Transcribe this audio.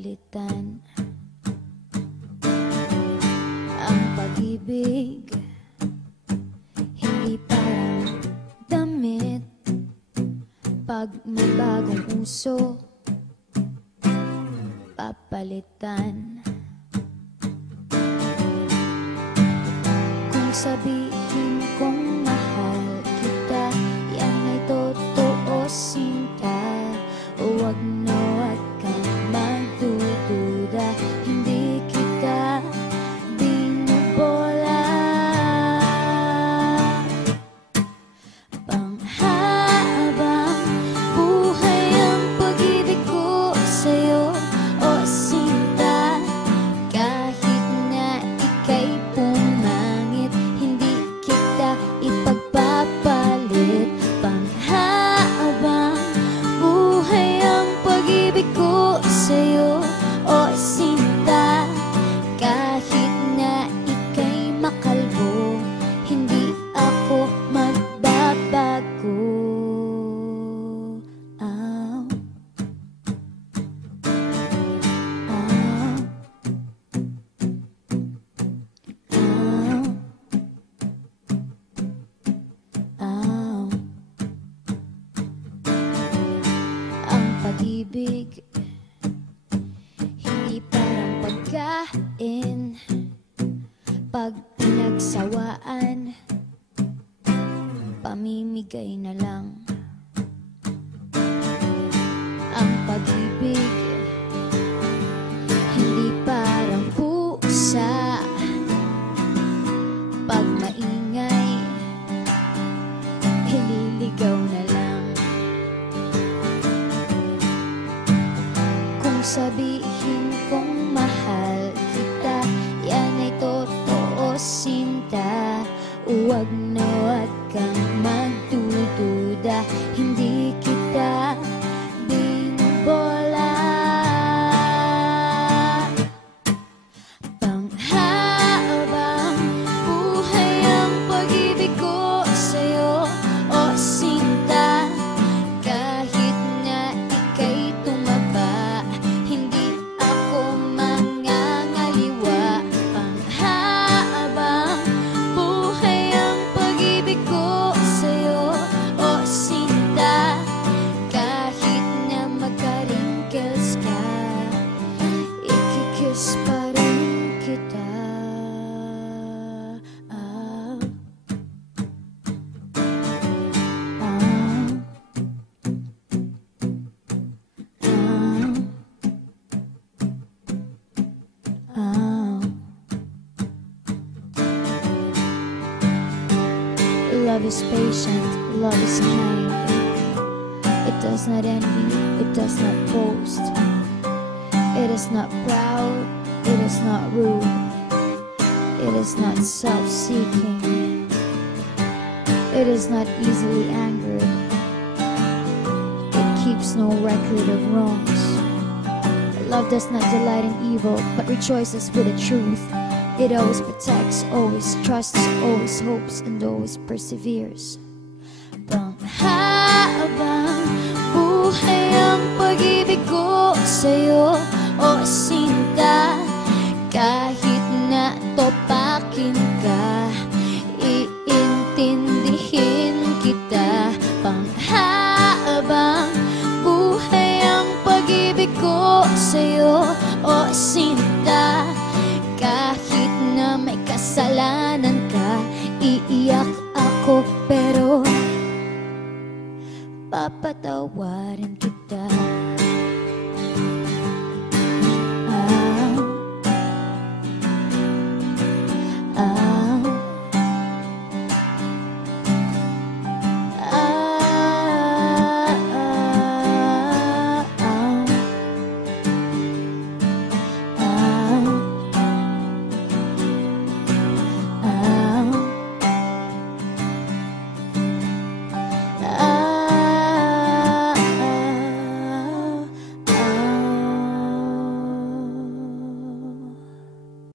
papalitan ang pag-ibig. Hindi parang damit pag may bagong uso, papalitan. Kung sabihin kong mahal kita, yan ay totoo, sinta. Huwag na huwag kang magdududa, hindi kita binubola. Panghabang buhay ang pag-ibig ko sa'yo, o sinta. Kahit na ika'y pumangit, hindi kita ipagpapalit. Panghabang buhay ang pag-ibig ko sa'yo, o sinta. Kahit na ika'y makalbo, hindi ako magbabago. Ow. Ow. Ow. Ow. Ang pag-ibig hindi parang pagkain, pag pinagsawaan, pamimigay na lang. Ang pag-ibig hindi parang pusa, pag maingay, hililigaw na lang. Kung sabihin kong mahal kita, yan ay totoo, sinta. Huwag na huwag kang magdududa, hindi kita binubola. Panghabang buhay ang pag-ibig ko sa'yo, o sinta. Kahit na ika'y tumaba, hindi ako mangangaliwa. Panghabang buhay ang pag-ibig ko sa'yo, o sinta. Kahit na magka-wrinkles ka, ikikiss pa rin kita. Ah. Ah. Ah. Love is patient, love is kind. It does not envy, it does not boast. It is not proud, it is not rude. It is not self-seeking. It is not easily angered. It keeps no record of wrongs. Love does not delight in evil, but rejoices with the truth. It always protects, always trusts, always hopes, and always perseveres. Panghabang buhay ang pag-ibig ko sa'yo, o sinta. Kahit na topakin ka, iintindihin kita. Panghabang buhay ang pag-ibig ko sa'yo, o sinta. Kahit na may kasalanan ka, iiyak ako pero papatawarin kita.